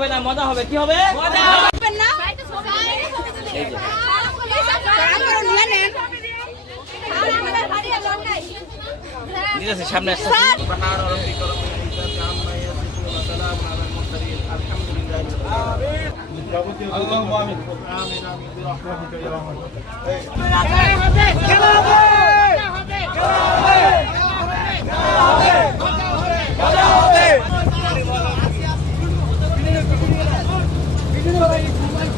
হবে না মজা হবে কি হবে সামনে اللهم امين امين امين برحمتك يا رحمن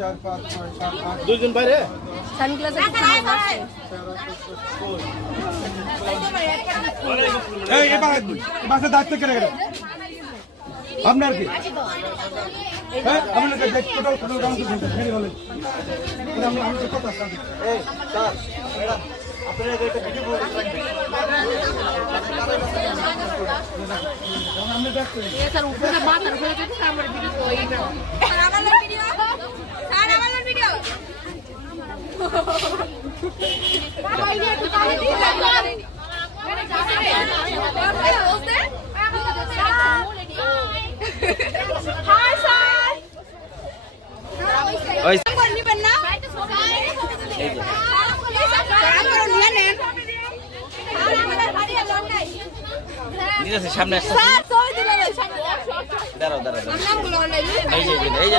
চার পাঁচ ছয় সাত আট দুজন বাইরে হ্যাঁ, হ্যাঁ, বাসে দায়িত্ব কেড়ে গেল আপনার কি হ্যাঁ আপনাকে দেখ টোটাল টোটাল ওই নিয়ে সামনে দাঁড়াও দাঁড়াও এই যে এই যে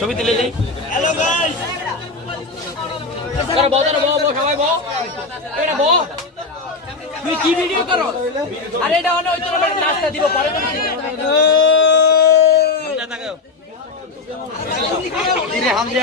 ছবি তুলে দিই হ্যালো গাইস করো বউ বউ বউ সবাই বউ এটা বউ তুমি কি ভিডিও করো আরে এটা অনেক ওই তোমার নাস্তা মানে দিব পরে হামজা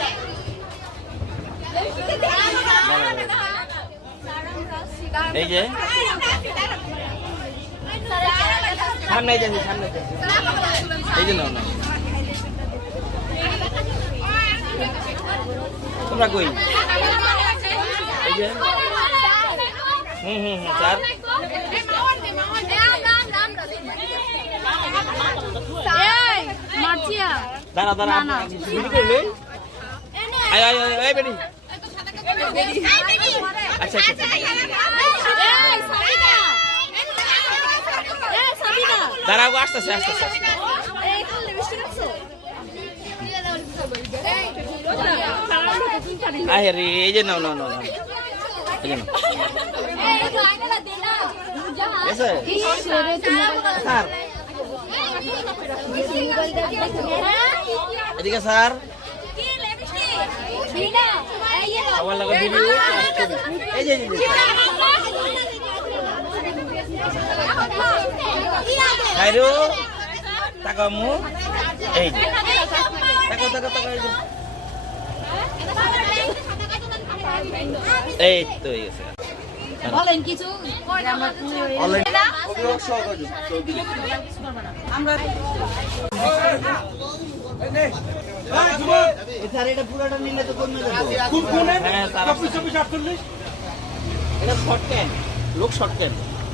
এই যে সামনে যাচ্ছি সামনে এই যে না তোমরা কই এই যে হুম হুম হুম স্যার আচ্ছা, আচ্ছা। দাঁড়াও আসতেছে আসতেছে আরে এই যে নাও নাও নাও এদিকে স্যার খাইরু তাকাও মু এই তাকাও তাকাও তাকাও এই তো এই গেছে আমরা এটা পুরোটা নিলে তো খুব এটা শর্ট ক্যান লোক শর্ট ক্যান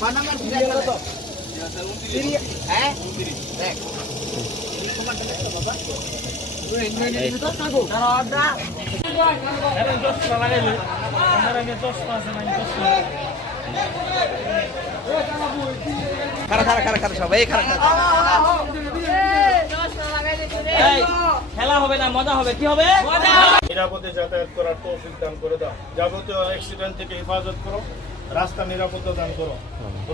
খেলা হবে না মজা হবে কি হবে নিরাপদে যাতায়াত করার তো দান করে দাও যাবতীয় অ্যাক্সিডেন্ট থেকে হেফাজত করো রাস্তা নিরাপত্তা দান করো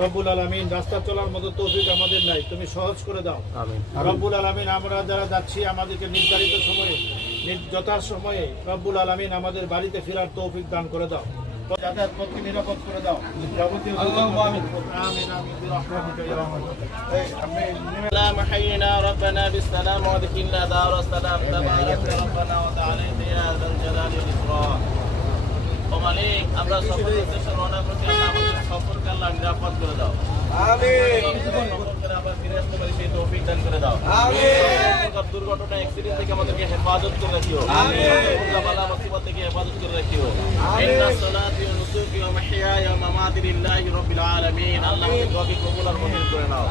রব্বুল আলমিন রাস্তা চলার মতো তৌফিক আমাদের নাই তুমি সহজ করে দাও রব্বুল আলমিন আমরা যারা যাচ্ছি আমাদেরকে নির্ধারিত সময়ে নির- যথার সময়ে রব্বুল আলমিন আমাদের বাড়িতে ফেরার তৌফিক দান করে দাও যাতায়াত পথকে নিরাপদ করে দাও যাবতীয় আমিন আমিন বিরহমাতিকা ইয়া আরহামার এই আমি اللهم حينا ربنا بالسلام وادخلنا دار السلام تبارك ربنا وتعالى يا ذا الجلال والإكرام ও মালিক আমরা সফল উদ্দেশ্যে রওনা করছি আমাদের সফলকে আল্লাহ নিরাপদ করে দাও দুর্ঘটনা অ্যাক্সিডেন্ট থেকে আমাদেরকে হেফাজত করে রাখিও মুসিবত থেকে হেফাজত করে রাখিও আল্লাহ কবুল আর মঞ্জুর করে নাও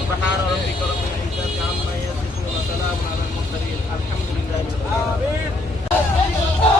সুবহান রাব্বিকা রব্বিল ইজ্জাতি আম্মা ইয়াসিফুন ওয়া